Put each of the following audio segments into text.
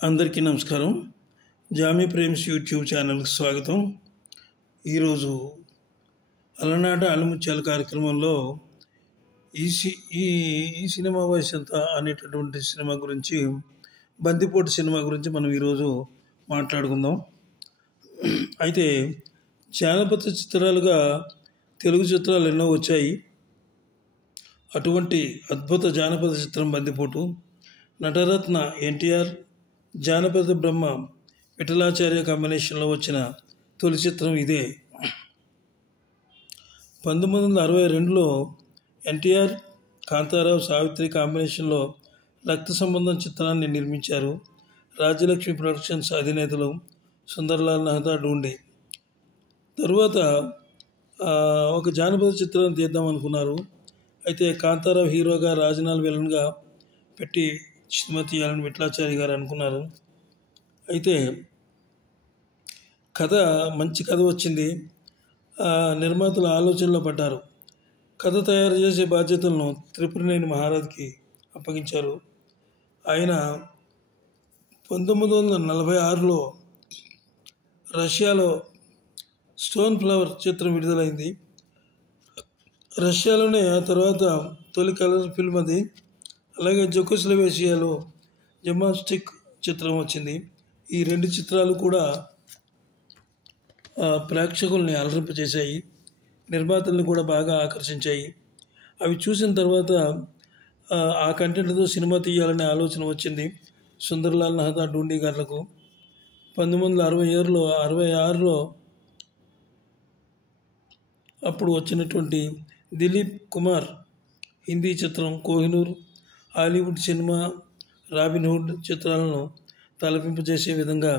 అందరికీ నమస్కారం. Jamie Prem's YouTube ఛానల్కి స్వాగతం. ఈరోజు అలనాట అలముత్యాల కార్యక్రమంలో ఈ ఈ సినిమా వయసు ఎంత అనేటటువంటి సినిమా గురించి, బందిపోటు సినిమా గురించి మనం ఈరోజు మాట్లాడుకుందాం. అయితే జానపద చిత్రాలుగా తెలుగు చిత్రాలు ఎన్నో వచ్చాయి. అటువంటి అద్భుత జానపద చిత్రం బందిపోటు. నటరత్న ఎన్టీఆర్, జానపద బ్రహ్మ విఠలాచార్య కాంబినేషన్లో వచ్చిన తొలి చిత్రం ఇదే. 1962లో ఎన్టీఆర్, కాంతారావు, సావిత్రి కాంబినేషన్లో రక్త సంబంధం చిత్రాన్ని నిర్మించారు. రాజ్యలక్ష్మి ప్రొడక్షన్స్ అధినేతలు సుందర్లాల్ మెహతా డూండి. తరువాత ఒక జానపద చిత్రాన్ని తీద్దాం అనుకున్నారు. అయితే కాంతారావు హీరోగా, రాజనాల్ విలన్గా పెట్టి సినిమా తీయాలని విఠలాచారి గారు అనుకున్నారు. అయితే మంచి కథ వచ్చింది. నిర్మాతలు ఆలోచనలో పడ్డారు. కథ తయారు చేసే బాధ్యతలను త్రిపురనేని మహారాజ్కి అప్పగించారు. ఆయన 1946లో రష్యాలో స్టోన్ ఫ్లవర్ చిత్రం విడుదలైంది. రష్యాలోనే ఆ తర్వాత తొలి కలర్ ఫిల్మ్ అది. అలాగే జెకోస్లోవేషియాలో జిమ్నాస్టిక్ చిత్రం వచ్చింది. ఈ రెండు చిత్రాలు కూడా ప్రేక్షకుల్ని అలరింపచేశాయి, నిర్మాతల్ని కూడా బాగా ఆకర్షించాయి. అవి చూసిన తర్వాత ఆ కంటెంట్తో సినిమా తీయాలనే ఆలోచన వచ్చింది సుందర్లాల్ మెహతా డూండి గారులకు. 1966లో అప్పుడు వచ్చినటువంటి దిలీప్ కుమార్ హిందీ చిత్రం కోహినూర్, హాలీవుడ్ సినిమా రాబిన్హుడ్ చిత్రాలను తలపింపజేసే విధంగా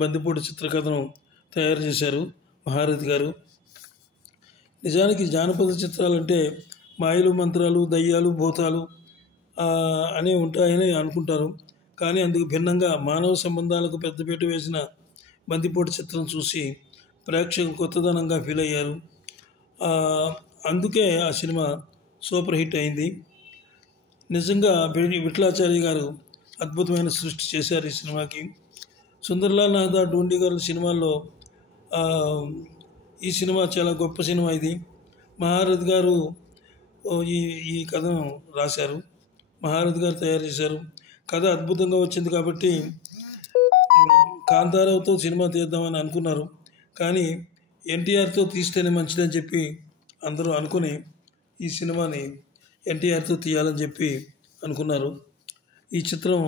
బందిపోటు చిత్రకథను తయారు చేశారు మహారథి గారు. నిజానికి జానపద చిత్రాలంటే మాయలు, మంత్రాలు, దయ్యాలు, భూతాలు అనే ఉంటాయని అనుకుంటారు. కానీ అందుకు భిన్నంగా మానవ సంబంధాలకు పెద్దపీట వేసిన బందిపోటు చిత్రం చూసి ప్రేక్షకులు కొత్తదనంగా ఫీల్ అయ్యారు. అందుకే ఆ సినిమా సూపర్ హిట్ అయింది. నిజంగా విఠలాచార్య గారు అద్భుతమైన సృష్టి చేశారు ఈ సినిమాకి. సుందర్లాల్ మెహతా డూండి గారి సినిమాల్లో ఈ సినిమా చాలా గొప్ప సినిమా. ఇది మహారథి గారు ఈ కథను రాశారు, మహారథి గారు తయారు చేశారు. కథ అద్భుతంగా వచ్చింది కాబట్టి కాంతారావుతో సినిమా తీద్దామని అనుకున్నారు. కానీ ఎన్టీఆర్తో తీస్తేనే మంచిదని చెప్పి అందరూ అనుకుని ఈ సినిమాని ఎన్టీఆర్తో తీయాలని చెప్పి అనుకున్నారు. ఈ చిత్రం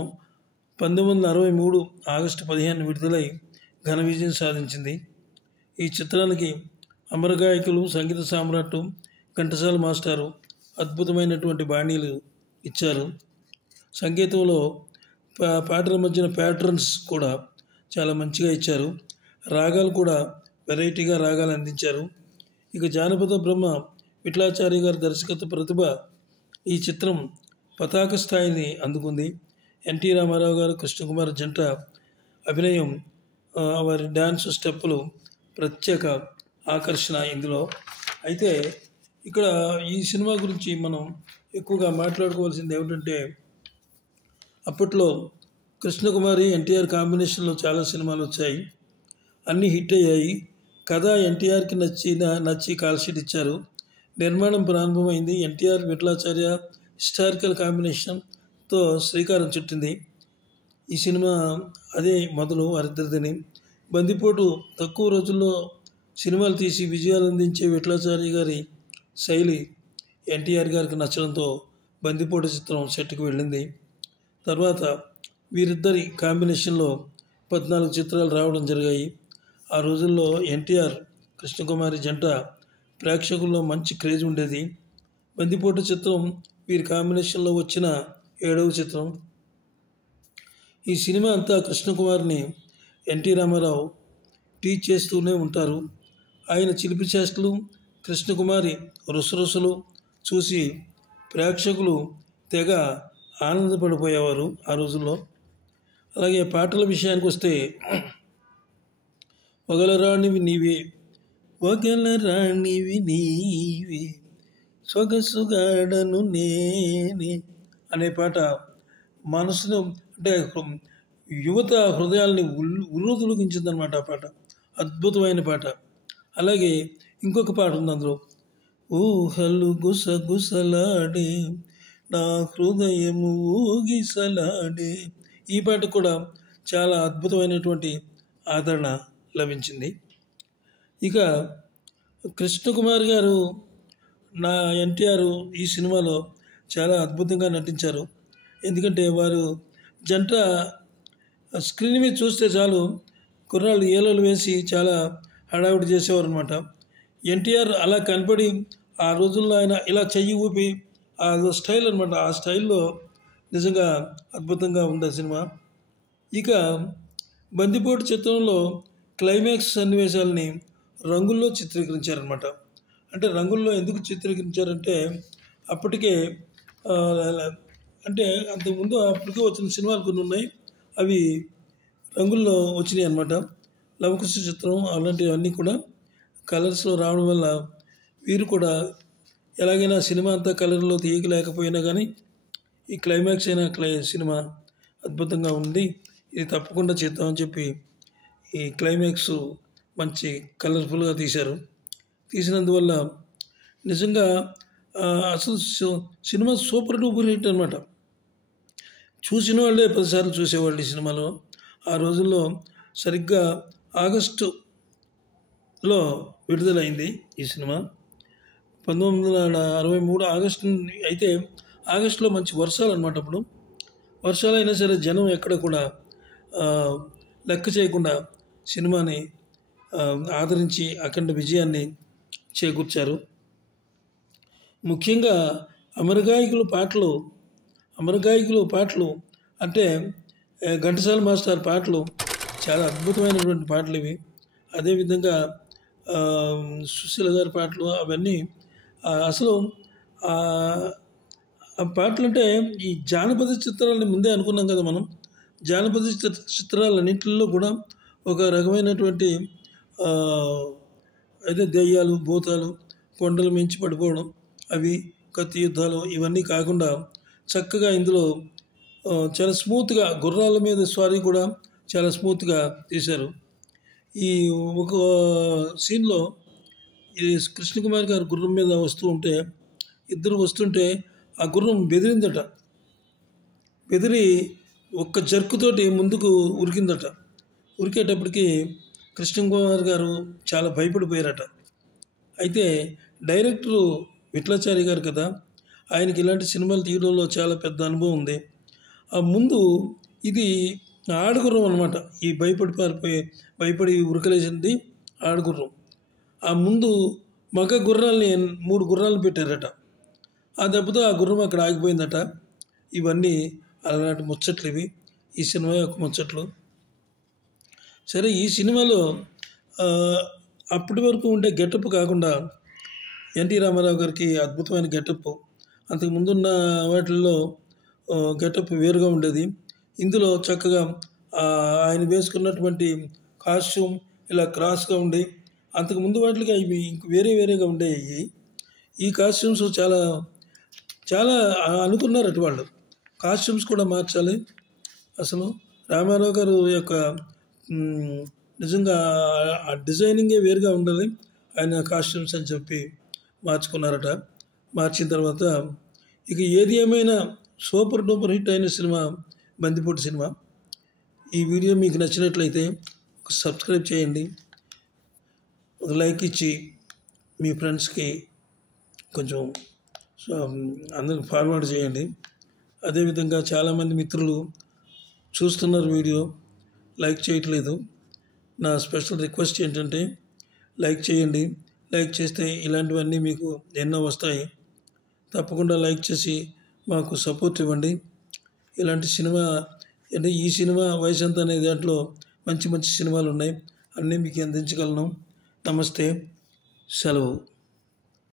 1963 ఆగస్టు 15 విడుదలై ఘన విజయం సాధించింది. ఈ చిత్రానికి అమరగాయకులు, సంగీత సామ్రాట్ ఘంటసాల మాస్టారు అద్భుతమైనటువంటి బాణీలు ఇచ్చారు. సంగీతంలో పాటల మధ్యన ప్యాటర్న్స్ కూడా చాలా మంచిగా ఇచ్చారు. రాగాలు కూడా వెరైటీగా రాగాలు అందించారు. ఇక జానపద బ్రహ్మ విఠలాచార్య గారి దర్శకత్వ ప్రతిభ ఈ చిత్రం పతాక స్థాయిని అందుకుంది. ఎన్టీ రామారావు గారు, కృష్ణకుమార్ జంట అభినయం, వారి డ్యాన్స్ స్టెప్పులు ప్రత్యేక ఆకర్షణ ఇందులో. అయితే ఇక్కడ ఈ సినిమా గురించి మనం ఎక్కువగా మాట్లాడుకోవాల్సింది ఏమిటంటే, అప్పట్లో కృష్ణకుమారి, ఎన్టీఆర్ కాంబినేషన్లో చాలా సినిమాలు వచ్చాయి, అన్నీ హిట్ అయ్యాయి. కథ ఎన్టీఆర్కి నచ్చి కాల్షీట్ ఇచ్చారు. నిర్మాణం ప్రారంభమైంది. ఎన్టీఆర్, విఠలాచార్య హిస్టారికల్ కాంబినేషన్తో శ్రీకారం చుట్టింది ఈ సినిమా. అదే మొదలు వారిద్దరిదని. బందిపోటు తక్కువ రోజుల్లో సినిమాలు తీసి విజయాలు అందించే విఠలాచార్య గారి శైలి ఎన్టీఆర్ గారికి నచ్చడంతో బందిపోటు చిత్రం సెట్కి వెళ్ళింది. తర్వాత వీరిద్దరి కాంబినేషన్లో 14 చిత్రాలు రావడం జరిగాయి. ఆ రోజుల్లో ఎన్టీఆర్, కృష్ణకుమారి జంట ప్రేక్షకుల్లో మంచి క్రేజ్ ఉండేది. బందిపోటు చిత్రం వీరి కాంబినేషన్లో వచ్చిన 7వ చిత్రం. ఈ సినిమా అంతా కృష్ణకుమార్ని ఎన్టీ రామారావు టీచ్ చేస్తూనే ఉంటారు. ఆయన చిలిపి చేష్టలు, కృష్ణకుమారి రుసరుసలు చూసి ప్రేక్షకులు తెగ ఆనందపడిపోయేవారు ఆ రోజుల్లో. అలాగే పాటల విషయానికి వస్తే, వగలరాణివి నీవే, వగలరాణివి నీవే, సొగసుగాడను నేనే అనే పాట మనసును అంటే యువత హృదయాల్ని ఉర్రూతలూగించిందనమాట ఆ పాట. అద్భుతమైన పాట. అలాగే ఇంకొక పాట ఉంది అందులో. ఊహలు గుసగుసలాడే నా హృదయము ఊగిసలాడే. ఈ పాట కూడా చాలా అద్భుతమైనటువంటి ఆదరణ లభించింది. ఇక కృష్ణకుమార్ గారు, నా ఎన్టీఆర్ ఈ సినిమాలో చాలా అద్భుతంగా నటించారు. ఎందుకంటే వారు జంట స్క్రీన్ మీద చూస్తే చాలు కుర్రాళ్ళు ఏలలు వేసి చాలా హడావుడి చేసేవారు అనమాట. ఎన్టీఆర్ అలా కనపడి ఆ రోజుల్లో ఆయన ఇలా చెయ్యి ఊపి ఆ స్టైల్ అనమాట. ఆ స్టైల్లో నిజంగా అద్భుతంగా ఉంది ఆ సినిమా. ఇక బందిపోటు చిత్రంలో క్లైమాక్స్ సన్నివేశాలని రంగుల్లో చిత్రీకరించారనమాట. అంటే రంగుల్లో ఎందుకు చిత్రీకరించారంటే అప్పటికే అంటే అంతకుముందు అప్పటికే వచ్చిన సినిమాలు కొన్ని ఉన్నాయి, అవి రంగుల్లో వచ్చినాయి అన్నమాట. లవకుశ చిత్రం అలాంటివన్నీ కూడా కలర్స్లో రావడం వల్ల వీరు కూడా ఎలాగైనా సినిమా అంతా కలర్లో తీయలేకపోయినా కానీ ఈ క్లైమాక్స్ అయిన సినిమా అద్భుతంగా ఉంది, ఇది తప్పకుండా చేద్దామని చెప్పి ఈ క్లైమాక్స్ మంచి కలర్ఫుల్గా తీశారు. తీసినందువల్ల నిజంగా అసలు సినిమా సూపర్ డూపర్ హిట్ అనమాట. చూసిన వాళ్ళే 10 సార్లు చూసేవాళ్ళు ఈ సినిమాలో. ఆ రోజుల్లో సరిగ్గా ఆగస్టులో విడుదలైంది ఈ సినిమా. 1963 ఆగస్టు. అయితే ఆగస్టులో మంచి వర్షాలు అనమాట. అప్పుడు వర్షాలైనా సరే జనం ఎక్కడ కూడా లెక్క చేయకుండా సినిమాని ఆదరించి అఖండ విజయాన్ని చేకూర్చారు. ముఖ్యంగా అమరగాయకులు పాటలు అంటే ఘంటసాల మాస్టర్ పాటలు చాలా అద్భుతమైనటువంటి పాటలు ఇవి. అదేవిధంగా సుశీల గారి పాటలు అవన్నీ అసలు ఆ పాటలు అంటే ఈ జానపద చిత్రాలని ముందే అనుకున్నాం కదా మనం. జానపద చిత్రాలన్నింటిలో కూడా ఒక రకమైనటువంటి అయితే దెయ్యాలు, భూతాలు, కొండలు మించి పడిపోవడం, అవి కత్తి యుద్ధాలు ఇవన్నీ కాకుండా చక్కగా ఇందులో చాలా స్మూత్గా గుర్రాల మీద స్వారీ కూడా చాలా స్మూత్గా తీశారు. ఈ ఒక సీన్లో ఈ కృష్ణకుమార్ గారు గుర్రం మీద ఇద్దరు వస్తుంటే ఆ గుర్రం బెదిరిందట. బెదిరి ఒక్క జర్కుతోటి ముందుకు ఉరికిందట. ఉరికేటప్పటికి కృష్ణకుమార్ గారు చాలా భయపడిపోయారట. అయితే డైరెక్టరు విఠలాచారి గారు కదా, ఆయనకి ఇలాంటి సినిమాలు తీయడంలో చాలా పెద్ద అనుభవం ఉంది. ఆ ముందు ఇది ఆడగుర్రం అనమాట. ఈ భయపడి ఉరకలేసింది ఆడగుర్రం. ఆ ముందు మగ గుర్రాల్ని 3 గుర్రాలను పెట్టారట. ఆ దెబ్బతో ఆ గుర్రం అక్కడ ఆగిపోయిందట. ఇవన్నీ అలాంటి ముచ్చట్లు ఇవి, ఈ సినిమా యొక్క ముచ్చట్లు. సరే, ఈ సినిమాలో అప్పటి వరకు ఉండే గెటప్ కాకుండా ఎన్టీ రామారావు గారికి అద్భుతమైన గెటప్. అంతకు ముందున్న వాటిల్లో గెటప్ వేరుగా ఉండేది. ఇందులో చక్కగా ఆయన వేసుకున్నటువంటి కాస్ట్యూమ్ ఇలా క్రాస్గా ఉండి, అంతకుముందు వాటికి అవి వేరేగా ఉండేవి. ఈ కాస్ట్యూమ్స్ చాలా చాలా అనుకున్నారట వాళ్ళు, కాస్ట్యూమ్స్ కూడా మార్చాలి. అసలు రామారావు గారు యొక్క నిజంగా ఆ డిజైనింగే వేరుగా ఉండాలి ఆయన కాస్ట్యూమ్స్ అని చెప్పి మార్చుకున్నారట. మార్చిన తర్వాత ఇక ఏది ఏమైనా సూపర్ డూపర్ హిట్ అయిన సినిమా బందిపోటు సినిమా. ఈ వీడియో మీకు నచ్చినట్లయితే ఒక సబ్స్క్రైబ్ చేయండి, ఒక లైక్ ఇచ్చి మీ ఫ్రెండ్స్కి కొంచెం అందరికి ఫార్వర్డ్ చేయండి. అదేవిధంగా చాలామంది మిత్రులు చూస్తున్నారు వీడియో, లైక్ చేయట్లేదు. నా స్పెషల్ రిక్వెస్ట్ ఏంటంటే లైక్ చేయండి. లైక్ చేస్తే ఇలాంటివన్నీ మీకు ఎన్నో వస్తాయి. తప్పకుండా లైక్ చేసి మాకు సపోర్ట్ ఇవ్వండి. ఇలాంటి సినిమా అంటే ఈ సినిమా వయసు ఎంత అనే దాంట్లో మంచి మంచి సినిమాలు ఉన్నాయి, అన్నీ మీకు అందించగలను. నమస్తే, సెలవు.